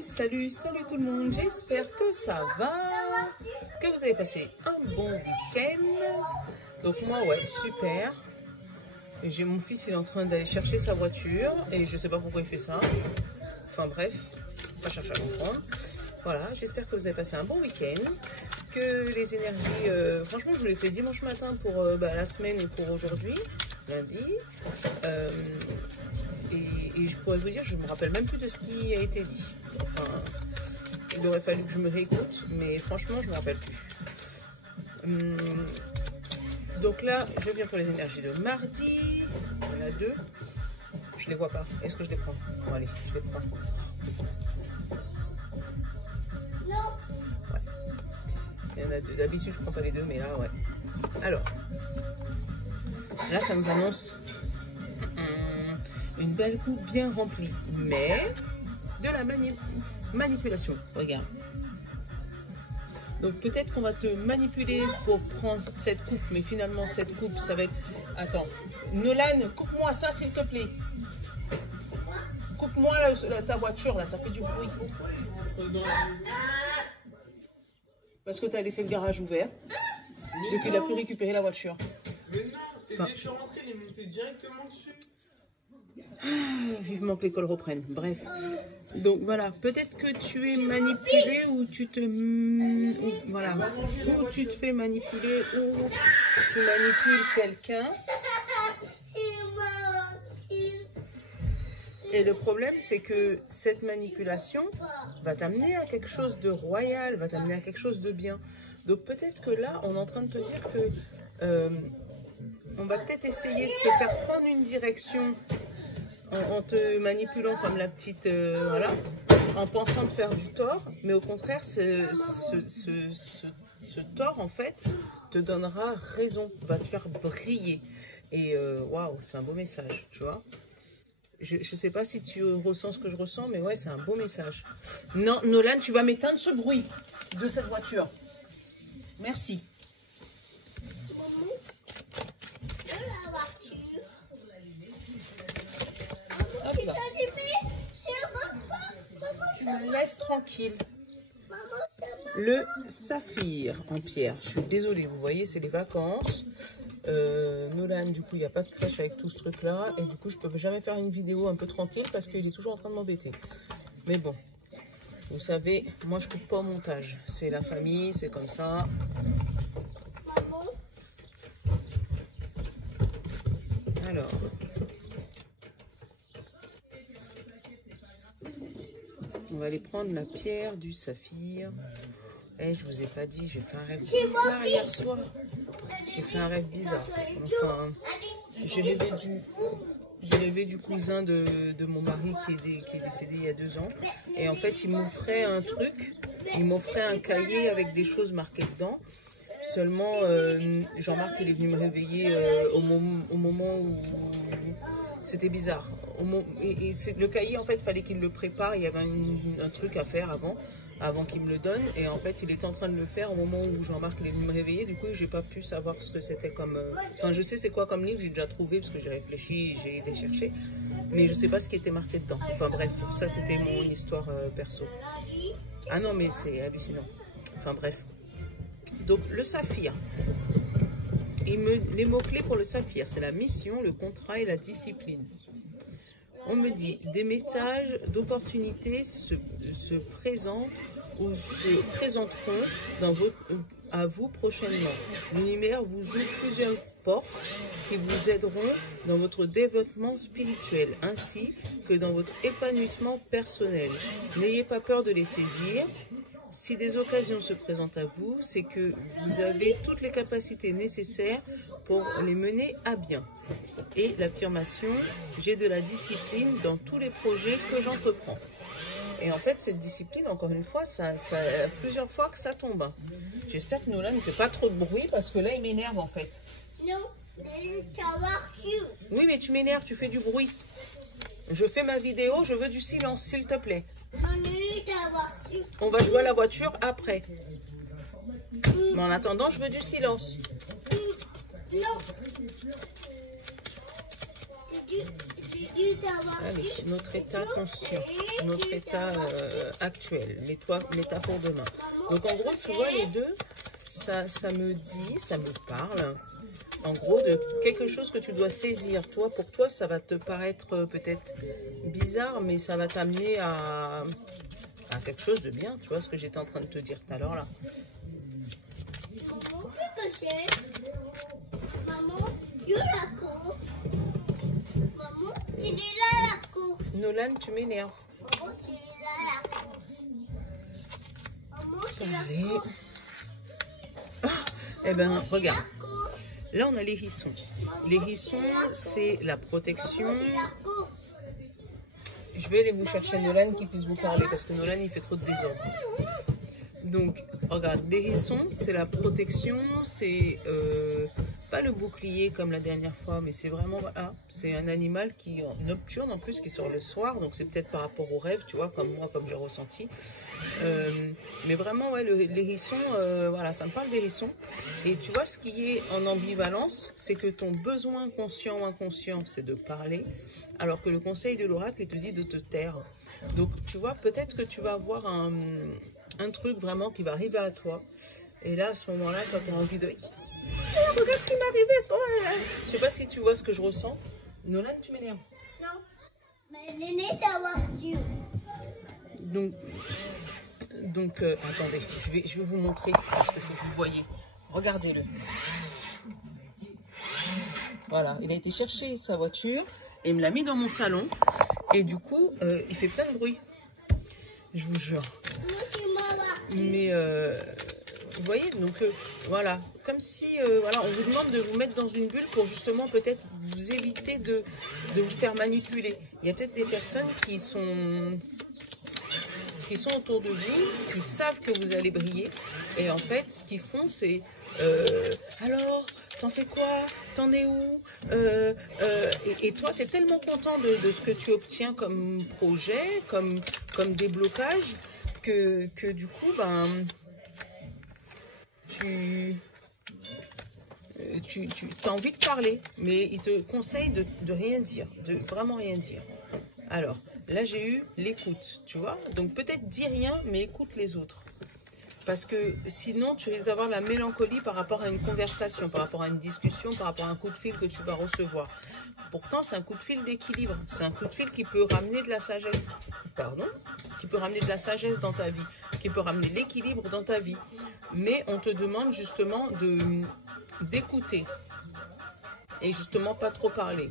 Salut tout le monde, j'espère que ça va, que vous avez passé un bon week-end. Donc moi ouais, super. J'ai mon fils, il est en train d'aller chercher sa voiture et je sais pas pourquoi il fait ça. Enfin bref, pas chercher à comprendre. Voilà, j'espère que vous avez passé un bon week-end, que les énergies, franchement je vous l'ai fait dimanche matin pour la semaine et pour aujourd'hui, lundi. Et je pourrais vous dire, je ne me rappelle même plus de ce qui a été dit. Enfin, il aurait fallu que je me réécoute, mais franchement, je ne me rappelle plus. Donc là, je viens pour les énergies de mardi. Il y en a deux. Je ne les vois pas. Est-ce que je les prends? Bon, allez, je les prends. Non. Ouais. Il y en a deux. D'habitude, je ne prends pas les deux, mais là, ouais. Alors, là, ça nous annonce une belle coupe bien remplie, mais de la manipulation. Regarde. Donc peut-être qu'on va te manipuler pour prendre cette coupe, mais finalement cette coupe, ça va être... Attends, Nolan, coupe-moi ça s'il te plaît. Coupe-moi ta voiture là, ça fait du bruit. Parce que tu as laissé le garage ouvert et qu'il a pu récupérer la voiture. Mais non, c'est dès que je suis rentré, il est monté directement dessus. Vivement que l'école reprenne. Bref. Donc voilà, peut-être que tu es manipulé ou tu te... voilà. Ou tu te fais manipuler ou tu manipules quelqu'un. Et le problème, c'est que cette manipulation va t'amener à quelque chose de royal, va t'amener à quelque chose de bien. Donc peut-être que là, on est en train de te dire que on va peut-être essayer de te faire prendre une direction en te manipulant comme la petite, voilà, en pensant te faire du tort, mais au contraire, ce tort, en fait, te donnera raison, va te faire briller. Et waouh, c'est un beau message, tu vois. Je ne sais pas si tu ressens ce que je ressens, mais ouais, c'est un beau message. Non, Nolan, tu vas m'éteindre ce bruit de cette voiture. Merci. Tu me laisses tranquille. Le saphir en pierre. Je suis désolée, vous voyez, c'est les vacances. Nolan, du coup, il n'y a pas de crèche avec tout ce truc-là. Et du coup, je ne peux jamais faire une vidéo un peu tranquille parce qu'il est toujours en train de m'embêter. Mais bon, vous savez, moi, je ne coupe pas au montage. C'est la famille, c'est comme ça. Alors... on va aller prendre la pierre du saphir. Eh, je vous ai pas dit, j'ai fait un rêve bizarre hier soir. J'ai fait un rêve bizarre. Enfin, j'ai rêvé du cousin de mon mari qui est décédé il y a 2 ans. Et en fait, il m'offrait un truc. Il m'offrait un cahier avec des choses marquées dedans. Seulement, Jean-Marc, il est venu me réveiller au moment où... C'était bizarre. Et le cahier, en fait, il fallait qu'il le prépare. Il y avait un truc à faire avant qu'il me le donne. Et en fait, il était en train de le faire au moment où Jean-Marc est venu me réveiller. Du coup, j'ai pas pu savoir ce que c'était comme... Enfin, je sais c'est quoi comme livre. J'ai déjà trouvé parce que j'ai réfléchi, j'ai été chercher. Mais je sais pas ce qui était marqué dedans. Enfin bref, ça c'était mon histoire perso. Ah non, mais c'est hallucinant. Enfin bref. Donc, le saphir. Les mots-clés pour le saphir, c'est la mission, le contrat et la discipline. On me dit, des messages d'opportunité se présentent ou se présenteront à vous prochainement. L'univers vous ouvre plusieurs portes qui vous aideront dans votre développement spirituel ainsi que dans votre épanouissement personnel. N'ayez pas peur de les saisir. Si des occasions se présentent à vous, c'est que vous avez toutes les capacités nécessaires pour les mener à bien. Et l'affirmation, j'ai de la discipline dans tous les projets que j'entreprends. Et en fait, cette discipline, encore une fois, ça plusieurs fois que ça tombe. J'espère que Nolan ne fait pas trop de bruit parce que là, il m'énerve en fait. Non, oui, mais tu m'énerves, tu fais du bruit. Je fais ma vidéo, je veux du silence, s'il te plaît. On va jouer à la voiture après. Mais en attendant, je veux du silence. Non. Allez, notre état conscient, notre état actuel, mets-toi pour demain. Donc en gros, tu vois, les deux, ça me parle, en gros, de quelque chose que tu dois saisir. Toi, pour toi, ça va te paraître peut-être bizarre, mais ça va t'amener à quelque chose de bien. Tu vois ce que j'étais en train de te dire tout à l'heure là. Maman, tu la cour. Maman, tu es là la cour. Nolan, tu m'énerves. Maman, tu es là la cour. Maman, tu es la Allez. cour. Eh ben, regarde. Là, on a les hérissons. Les hérissons, c'est la protection. Je vais aller vous chercher Nolan qui puisse vous parler parce que Nolan, il fait trop de désordre. Donc, regarde, les hérissons, c'est la protection, c'est pas le bouclier comme la dernière fois, mais c'est vraiment, voilà, c'est un animal qui est nocturne en plus, qui sort le soir, donc c'est peut-être par rapport au rêve, tu vois, comme moi, comme j'ai ressenti. Mais vraiment, ouais, les hérissons, voilà, ça me parle des hérissons. Et tu vois, ce qui est en ambivalence, c'est que ton besoin conscient ou inconscient, c'est de parler, alors que le conseil de l'oracle, il te dit de te taire. Donc, tu vois, peut-être que tu vas avoir un truc vraiment qui va arriver à toi. Et là, à ce moment-là, toi, tu as envie de... Regarde ce qui m'est arrivé, ce moment-là. Je sais pas si tu vois ce que je ressens. Nolan, tu m'énerves. Non, mais Néné, ta voiture. Donc attendez, je vais vous montrer parce qu'il faut que vous voyez. Regardez-le. Voilà, il a été chercher sa voiture et il me l'a mis dans mon salon. Et du coup, il fait plein de bruit. Je vous jure. Mais vous voyez, donc voilà, comme si voilà, on vous demande de vous mettre dans une bulle pour justement peut-être vous éviter de vous faire manipuler. Il y a peut-être des personnes qui sont autour de vous, qui savent que vous allez briller. Et en fait, ce qu'ils font, c'est alors, t'en fais quoi? T'en es où? Et toi, tu es tellement content de ce que tu obtiens comme projet, comme déblocage, que du coup, ben, tu as envie de parler, mais il te conseille de rien dire, de vraiment rien dire. Alors, là, j'ai eu l'écoute, tu vois. Donc, peut-être dis rien, mais écoute les autres. Parce que sinon, tu risques d'avoir la mélancolie par rapport à une conversation, par rapport à une discussion, par rapport à un coup de fil que tu vas recevoir. Pourtant, c'est un coup de fil d'équilibre. C'est un coup de fil qui peut ramener de la sagesse. Pardon, qui peut ramener de la sagesse dans ta vie, qui peut ramener l'équilibre dans ta vie. Mais on te demande justement d'écouter et justement pas trop parler.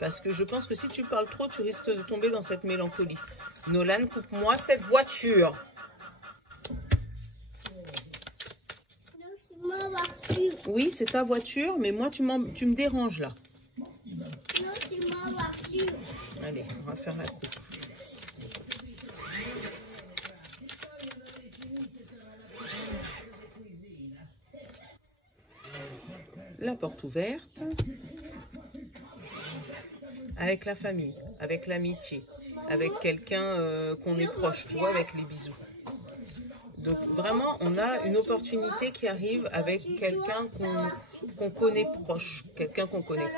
Parce que je pense que si tu parles trop, tu risques de tomber dans cette mélancolie. Nolan, coupe-moi cette voiture. Non, c'est ma voiture. Oui, c'est ta voiture, mais moi, tu me déranges là. Non, c'est ma voiture. Allez, on va faire la coupe. La porte ouverte. Avec la famille, avec l'amitié, avec quelqu'un qu'on est proche, tu vois, avec les bisous. Donc vraiment, on a une opportunité qui arrive avec quelqu'un qu'on connaît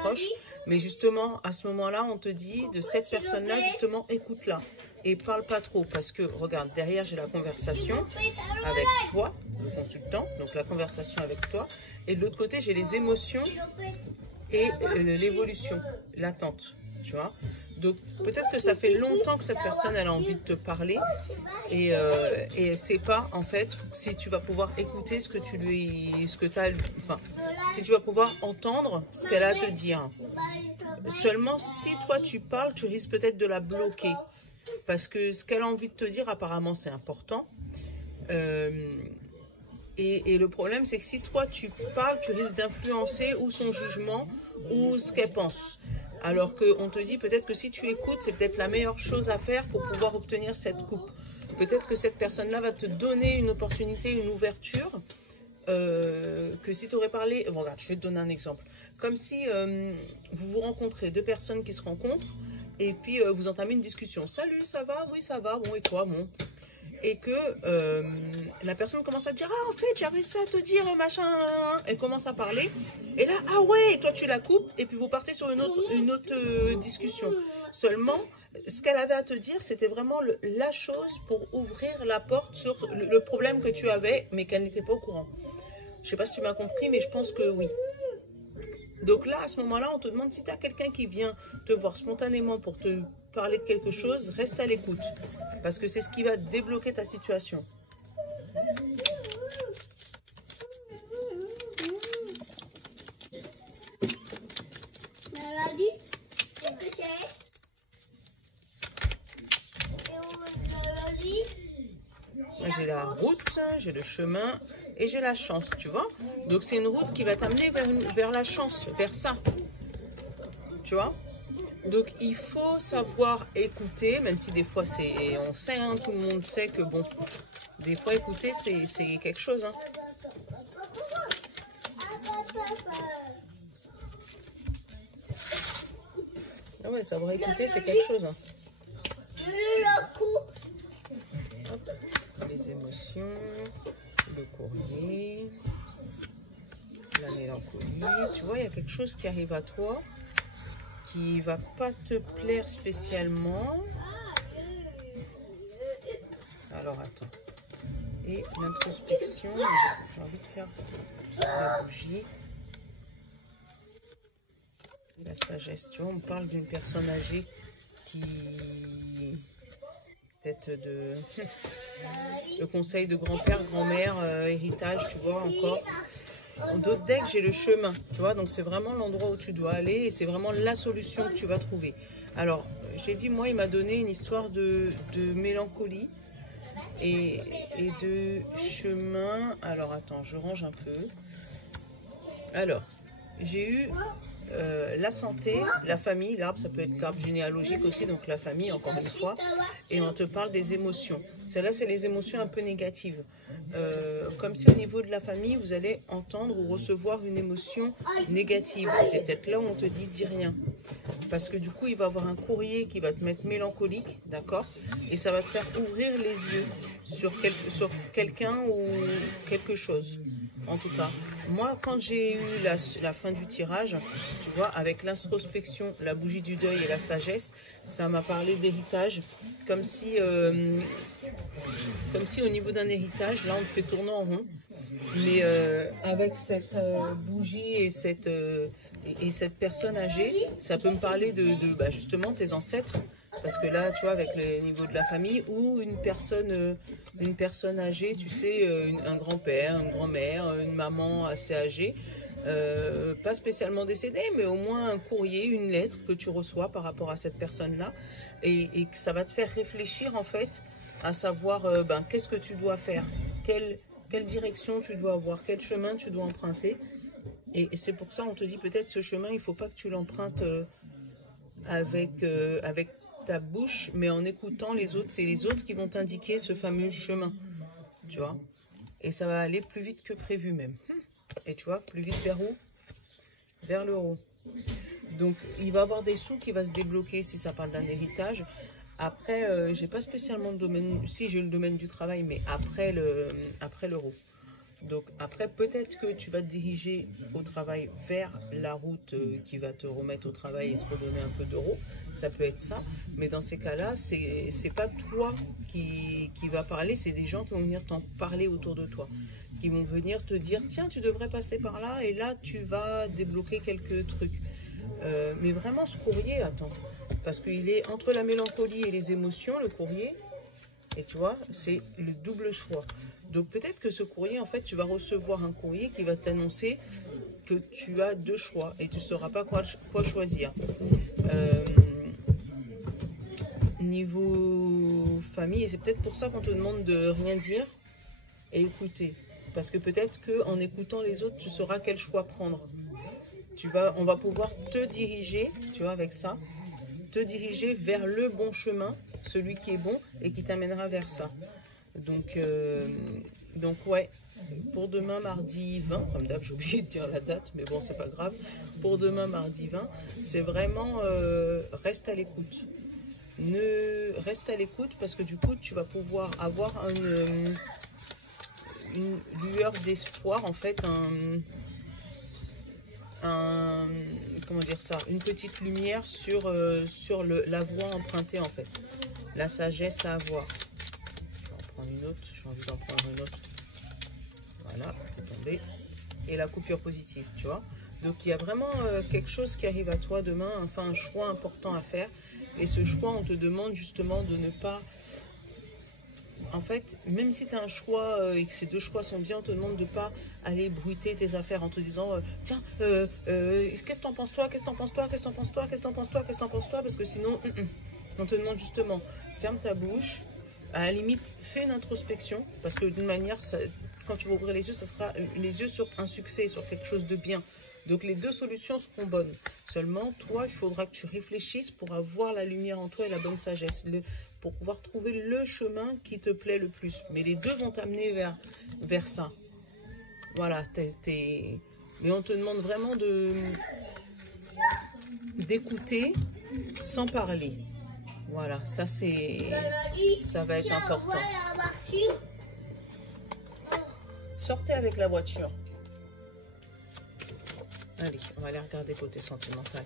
proche, mais justement, à ce moment-là, on te dit de cette personne-là, justement, écoute-la et parle pas trop, parce que, regarde, derrière, j'ai la conversation avec toi, le consultant, donc la conversation avec toi, et de l'autre côté, j'ai les émotions et l'évolution, l'attente. Tu vois, donc peut-être que ça fait longtemps que cette personne elle a envie de te parler et c'est pas en fait si tu vas pouvoir écouter ce que tu si tu vas pouvoir entendre ce qu'elle a à te dire. Seulement si toi tu parles, tu risques peut-être de la bloquer parce que ce qu'elle a envie de te dire apparemment c'est important. Et le problème c'est que si toi tu parles, tu risques d'influencer ou son jugement ou ce qu'elle pense. Alors qu'on te dit peut-être que si tu écoutes, c'est peut-être la meilleure chose à faire pour pouvoir obtenir cette coupe. Peut-être que cette personne-là va te donner une opportunité, une ouverture, que si tu aurais parlé... Bon, regarde, je vais te donner un exemple. Comme si vous vous rencontrez, deux personnes qui se rencontrent, et puis vous entamez une discussion. Salut, ça va? Oui, ça va. Bon, et toi? Bon. Et que la personne commence à dire « Ah, en fait, j'avais ça à te dire, machin. » Elle commence à parler. Et là, ah ouais, et toi, tu la coupes. Et puis, vous partez sur une autre discussion. Seulement, ce qu'elle avait à te dire, c'était vraiment la chose pour ouvrir la porte sur le problème que tu avais, mais qu'elle n'était pas au courant. Je sais pas si tu m'as compris, mais je pense que oui. Donc là, à ce moment-là, on te demande si tu as quelqu'un qui vient te voir spontanément pour te parler de quelque chose, reste à l'écoute. Parce que c'est ce qui va débloquer ta situation. J'ai la route, j'ai le chemin et j'ai la chance, tu vois. Donc c'est une route qui va t'amener vers la chance, vers ça. Tu vois. Donc il faut savoir écouter, même si des fois on sait, hein, tout le monde sait que bon, des fois écouter c'est quelque chose. Hein. Ah ouais, savoir écouter c'est quelque chose. Hein. Hop, les émotions, le courrier, la mélancolie. Tu vois, il y a quelque chose qui arrive à toi qui va pas te plaire spécialement. Alors attends. Et l'introspection, j'ai envie de faire la bougie. La sagesse, tu vois, on parle d'une personne âgée qui peut-être le conseil de grand-père, grand-mère, héritage, tu vois, encore. D'autres decks, j'ai le chemin, tu vois, donc c'est vraiment l'endroit où tu dois aller et c'est vraiment la solution que tu vas trouver. Alors, j'ai dit, moi, il m'a donné une histoire de mélancolie et de chemin. Alors, attends, je range un peu. Alors, j'ai eu la santé, la famille, l'arbre, ça peut être l'arbre généalogique aussi, donc la famille, encore une fois, et on te parle des émotions. Celle-là, c'est les émotions un peu négatives. Comme si au niveau de la famille, vous allez entendre ou recevoir une émotion négative. C'est peut-être là où on te dit, dis rien. Parce que du coup, il va y avoir un courrier qui va te mettre mélancolique, d'accord? Et ça va te faire ouvrir les yeux sur quelqu'un ou quelque chose. En tout cas, moi, quand j'ai eu la fin du tirage, tu vois, avec l'introspection, la bougie du deuil et la sagesse, ça m'a parlé d'héritage, comme si au niveau d'un héritage, là, on te fait tourner en rond. Mais avec cette bougie et cette personne âgée, ça peut me parler de justement tes ancêtres. Parce que là, tu vois, avec le niveau de la famille, ou une personne âgée, tu sais, un grand-père, une grand-mère, une maman assez âgée, pas spécialement décédée, mais au moins un courrier, une lettre que tu reçois par rapport à cette personne-là, et que ça va te faire réfléchir, en fait, à savoir, qu'est-ce que tu dois faire, quelle direction tu dois avoir, quel chemin tu dois emprunter. Et c'est pour ça, on te dit peut-être ce chemin, il ne faut pas que tu l'empruntes avec ta bouche, mais en écoutant les autres. C'est les autres qui vont t'indiquer ce fameux chemin, tu vois. Et ça va aller plus vite que prévu même. Et tu vois, plus vite vers où? Vers le haut. Donc, il va y avoir des sous qui vont se débloquer si ça parle d'un héritage. Après, j'ai pas spécialement le domaine, si j'ai le domaine du travail, mais après l'euro. Donc après, peut-être que tu vas te diriger au travail vers la route qui va te remettre au travail et te redonner un peu d'euros. Ça peut être ça. Mais dans ces cas-là, c'est pas toi qui va parler, c'est des gens qui vont venir t'en parler autour de toi. Qui vont venir te dire, tiens, tu devrais passer par là et là, tu vas débloquer quelques trucs. Mais vraiment, ce courrier, attends. Parce qu'il est entre la mélancolie et les émotions, le courrier. Et tu vois, c'est le double choix. Donc peut-être que ce courrier, en fait, tu vas recevoir un courrier qui va t'annoncer que tu as deux choix et tu ne sauras pas quoi choisir. Niveau famille, et c'est peut-être pour ça qu'on te demande de rien dire et écouter. Parce que peut-être qu'en écoutant les autres, tu sauras quel choix prendre. On va pouvoir te diriger, tu vois, avec ça, te diriger vers le bon chemin, celui qui est bon et qui t'amènera vers ça. Donc ouais, pour demain mardi 20, comme d'hab j'ai oublié de dire la date, mais bon c'est pas grave. Pour demain mardi 20, c'est vraiment reste à l'écoute. Reste à l'écoute parce que du coup tu vas pouvoir avoir une lueur d'espoir, en fait, comment dire ça, une petite lumière sur, la voie empruntée en fait. La sagesse à avoir. Je vais en prendre une autre, j'ai envie d'en prendre une autre. Voilà, c'est tombé. Et la coupure positive, tu vois. Donc il y a vraiment quelque chose qui arrive à toi demain, enfin un choix important à faire. Et ce choix, on te demande justement de ne pas... En fait, même si tu as un choix et que ces deux choix sont bien, on te demande de ne pas aller bruiter tes affaires en te disant tiens, qu'est-ce que t'en penses toi, qu'est-ce que t'en penses toi, qu'est-ce que t'en penses toi, qu'est-ce que t'en penses toi, qu'est-ce que t'en penses toi, parce que sinon, on te demande justement, ferme ta bouche, à la limite, fais une introspection, parce que d'une manière, ça, quand tu vas ouvrir les yeux, ça sera les yeux sur un succès, sur quelque chose de bien. Donc les deux solutions seront bonnes. Seulement, toi, il faudra que tu réfléchisses pour avoir la lumière en toi et la bonne sagesse, pour pouvoir trouver le chemin qui te plaît le plus. Mais les deux vont t'amener vers ça. Voilà, mais on te demande vraiment d'écouter sans parler. Voilà, ça va être important. Sortez avec la voiture. Allez, on va aller regarder côté sentimental.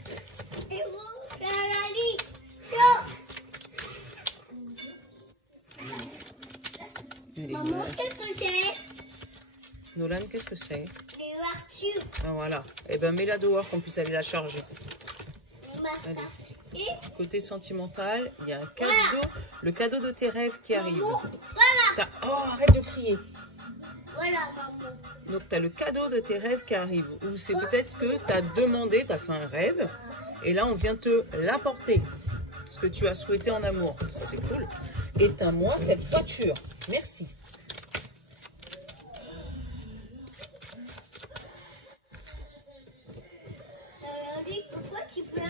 Maman, qu'est-ce que c'est? Nolan, qu'est-ce que c'est? Les voitures. Ah, voilà. Eh bien, mets-la dehors qu'on puisse aller la charger. Allez. Côté sentimental, il y a un cadeau. Voilà. Le cadeau de tes rêves qui arrive. Voilà. Oh, arrête de crier. Voilà, maman. Donc, tu as le cadeau de tes rêves qui arrive. Ou c'est peut-être que tu as demandé, tu as fait un rêve. Et là, on vient te l'apporter. Ce que tu as souhaité en amour. Ça, c'est cool. Éteins-moi cette voiture. Merci.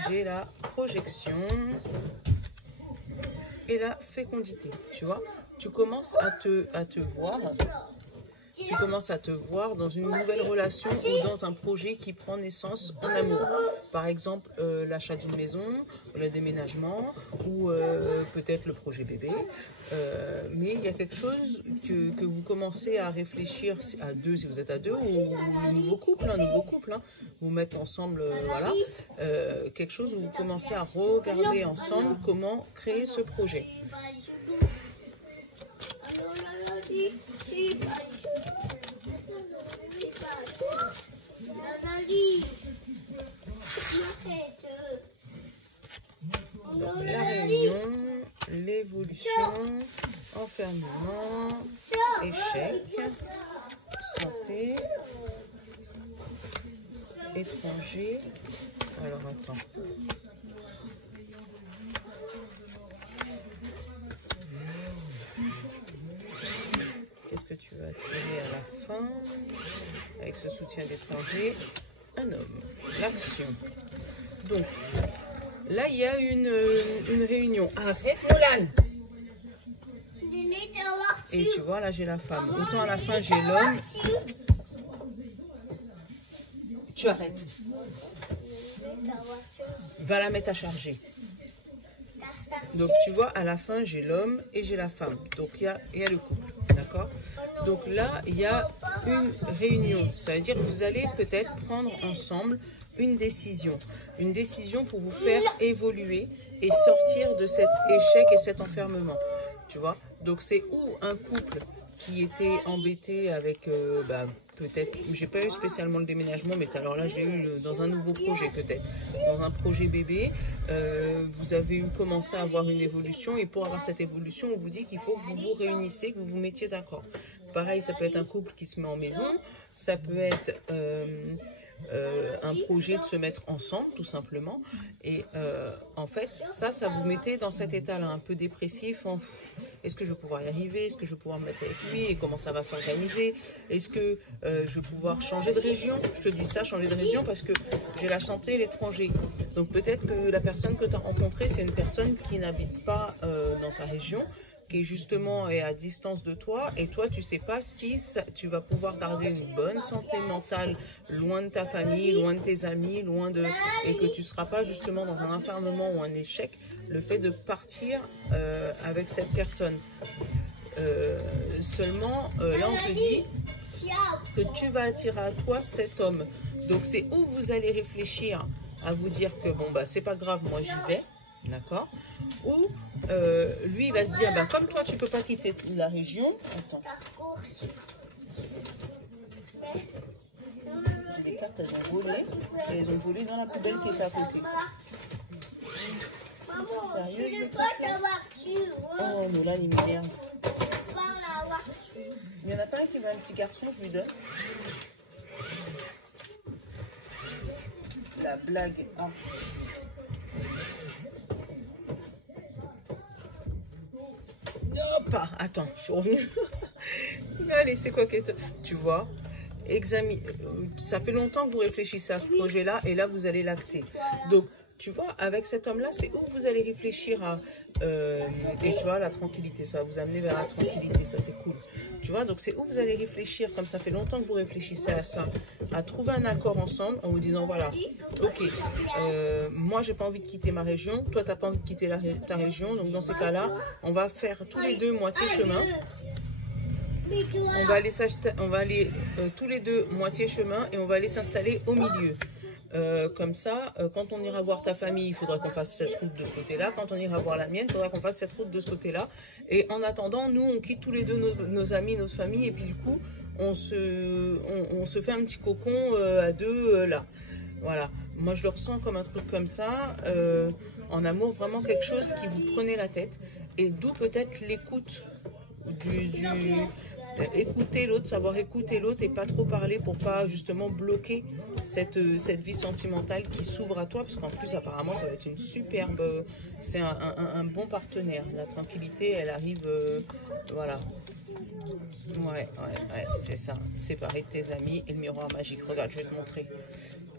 J'ai la projection et la fécondité. Tu vois, tu commences à te voir. Tu commences à te voir dans une nouvelle relation ou dans un projet qui prend naissance en amour. Par exemple, l'achat d'une maison, le déménagement ou peut-être le projet bébé. Mais il y a quelque chose que vous commencez à réfléchir à deux, si vous êtes à deux, ou un nouveau couple, vous mettre ensemble, voilà. Quelque chose où vous commencez à regarder ensemble comment créer ce projet. La réunion, l'évolution, enfermement, échec, santé, étranger. Alors attends. Qu'est-ce que tu vas tirer à la fin avec ce soutien d'étranger? Un homme. L'action. Donc, là, il y a une réunion. Arrête, Nolan! Et tu vois, là, j'ai la femme. Autant à la fin, j'ai l'homme. Tu arrêtes. Va la mettre à charger. Donc, tu vois, à la fin, j'ai l'homme et j'ai la femme. Donc, il y a le couple. D'accord? Donc là, il y a une réunion. Ça veut dire que vous allez peut-être prendre ensemble une décision. Une décision pour vous faire évoluer et sortir de cet échec et cet enfermement. Tu vois? Donc, c'est ou un couple qui était embêté avec... peut-être, j'ai pas eu spécialement le déménagement, mais alors là j'ai eu dans un nouveau projet peut-être, dans un projet bébé, vous avez commencé à avoir une évolution et pour avoir cette évolution, on vous dit qu'il faut que vous vous réunissez, que vous vous mettiez d'accord. Pareil, ça peut être un couple qui se met en maison, ça peut être un projet de se mettre ensemble tout simplement et en fait ça vous mettait dans cet état-là un peu dépressif. Est-ce que je vais pouvoir y arriver? Est-ce que je vais pouvoir me mettre avec lui? Et comment ça va s'organiser? Est-ce que je vais pouvoir changer de région? Je te dis ça, changer de région, parce que j'ai la santé et l'étranger. Donc peut-être que la personne que tu as rencontrée, c'est une personne qui n'habite pas dans ta région, qui justement est à distance de toi. Et toi, tu sais pas si tu vas pouvoir garder une bonne santé mentale loin de ta famille, loin de tes amis, et que tu ne seras pas justement dans un enfermement ou un échec. Le fait de partir avec cette personne. Seulement, là, on te dit que tu vas attirer à toi cet homme. Donc c'est où vous allez réfléchir à vous dire que bon bah c'est pas grave, moi j'y vais, d'accord? Ou lui il va se dire, bah, comme toi tu peux pas quitter la région, attends. J'ai les cartes, elles ont volé, et elles ont volé dans la poubelle qui est à côté. Sérieux, oh Nolan il m'énerve. Il y en a pas un qui veut un petit garçon, je lui donne. La blague. Ah. Hop, attends, je suis revenue. Allez, c'est quoi que tu vois? Ça fait longtemps que vous réfléchissez à ce projet-là et là, vous allez l'acter. Donc, tu vois, avec cet homme-là, c'est où vous allez réfléchir à... et tu vois, la tranquillité, ça va vous amener vers la tranquillité, ça c'est cool. Tu vois, donc c'est où vous allez réfléchir, comme ça fait longtemps que vous réfléchissez à ça, à trouver un accord ensemble en vous disant, voilà, ok, moi j'ai pas envie de quitter ma région, toi t'as pas envie de quitter ta région, donc dans ces cas-là, on va faire tous les deux moitié chemin. On va aller tous les deux moitié chemin et on va aller s'installer au milieu. Comme ça, quand on ira voir ta famille, il faudra qu'on fasse cette route de ce côté-là. Quand on ira voir la mienne, il faudra qu'on fasse cette route de ce côté-là. Et en attendant, nous, on quitte tous les deux nos amis, notre famille. Et puis du coup, on se fait un petit cocon à deux là. Voilà. Moi, je le ressens comme un truc comme ça. En amour, vraiment quelque chose qui vous prenait la tête. Et d'où peut-être l'écoute écouter l'autre, savoir écouter l'autre et pas trop parler pour pas justement bloquer cette vie sentimentale qui s'ouvre à toi, parce qu'en plus apparemment ça va être une superbe, c'est un bon partenaire. La tranquillité elle arrive, voilà. Ouais, c'est ça, séparer de tes amis et le miroir magique. Regarde, je vais te montrer,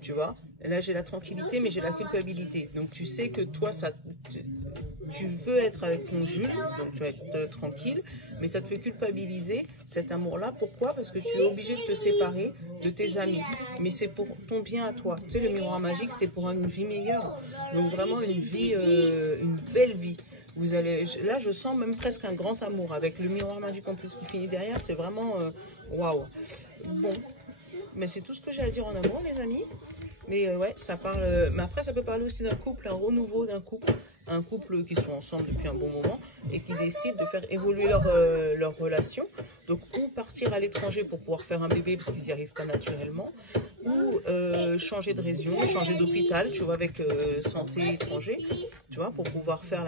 tu vois, là j'ai la tranquillité mais j'ai la culpabilité, donc tu sais que toi tu veux être avec ton Jules, donc tu vas être tranquille, mais ça te fait culpabiliser cet amour-là. Pourquoi? Parce que tu es obligé de te séparer de tes amis. Mais c'est pour ton bien à toi. Tu sais, le miroir magique, c'est pour une vie meilleure. Donc vraiment une vie, une belle vie. Vous allez, là, je sens même presque un grand amour. Avec le miroir magique en plus qui finit derrière, c'est vraiment waouh. Bon, mais c'est tout ce que j'ai à dire en amour, les amis. Mais ouais, ça parle. Mais après, ça peut parler aussi d'un couple, un renouveau d'un couple. Un couple qui sont ensemble depuis un bon moment et qui décident de faire évoluer leur relation. Donc, ou partir à l'étranger pour pouvoir faire un bébé parce qu'ils n'y arrivent pas naturellement, ou changer de région, changer d'hôpital, tu vois, avec santé étranger, tu vois, pour pouvoir faire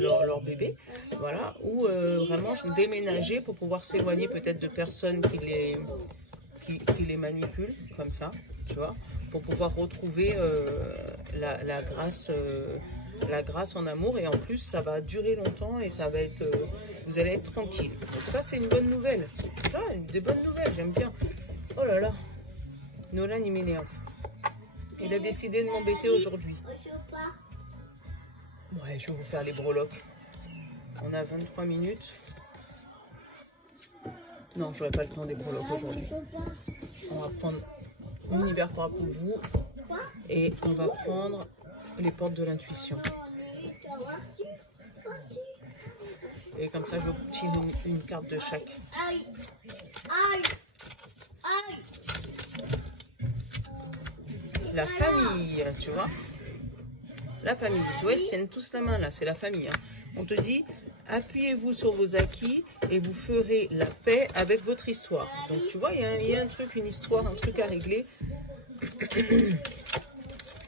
leur bébé, voilà, ou vraiment déménager pour pouvoir s'éloigner peut-être de personnes qui les manipulent, comme ça, tu vois, pour pouvoir retrouver la grâce en amour, et en plus ça va durer longtemps et ça va être vous allez être tranquille. Donc ça c'est une bonne nouvelle. Ah, des bonnes nouvelles, j'aime bien. Oh là là, Nolan il m'énerve. Il a décidé de m'embêter aujourd'hui. Ouais, je vais vous faire les breloques. On a 23 minutes. Non, j'aurai pas le temps des breloques aujourd'hui. On va prendre l'univers pour vous et on va prendre les portes de l'intuition. Et comme ça, je vous tire une carte de chaque. La famille, tu vois. La famille, tu vois, ils se tiennent tous la main là, c'est la famille. Hein. On te dit, appuyez-vous sur vos acquis et vous ferez la paix avec votre histoire. Donc tu vois, il y a un truc, une histoire, un truc à régler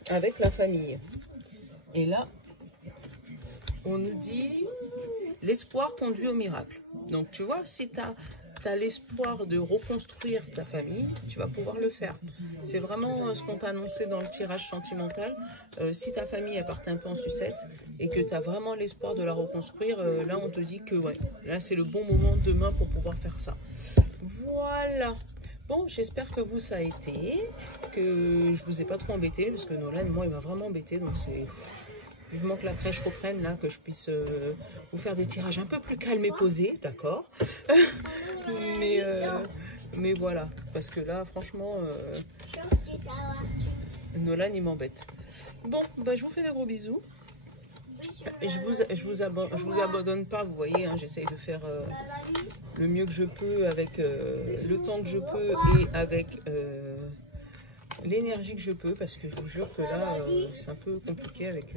avec la famille. Et là, on nous dit, l'espoir conduit au miracle. Donc tu vois, si tu as l'espoir de reconstruire ta famille, tu vas pouvoir le faire. C'est vraiment ce qu'on t'a annoncé dans le tirage sentimental. Si ta famille elle partait un peu en sucette et que tu as vraiment l'espoir de la reconstruire, là on te dit que ouais, là c'est le bon moment demain pour pouvoir faire ça. Voilà. Bon, j'espère que vous ça a été, que je vous ai pas trop embêté, parce que Nolan, moi il m'a vraiment embêté, donc c'est vivement que la crèche reprenne là, que je puisse vous faire des tirages un peu plus calmes et posés, d'accord. Mais voilà, parce que là franchement Nolan il m'embête. Bon, bah, je vous fais des gros bisous. Et je vous abandonne pas, vous voyez, hein, j'essaye de faire le mieux que je peux avec le temps que je peux et avec l'énergie que je peux, parce que je vous jure que là, c'est un peu compliqué avec...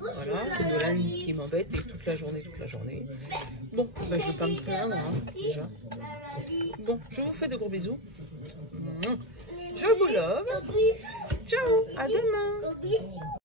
voilà, Nolan qui m'embête et toute la journée. Bon, bah, je ne vais pas me plaindre, hein, déjà. Bon, je vous fais de gros bisous. Je vous love. Ciao, à demain.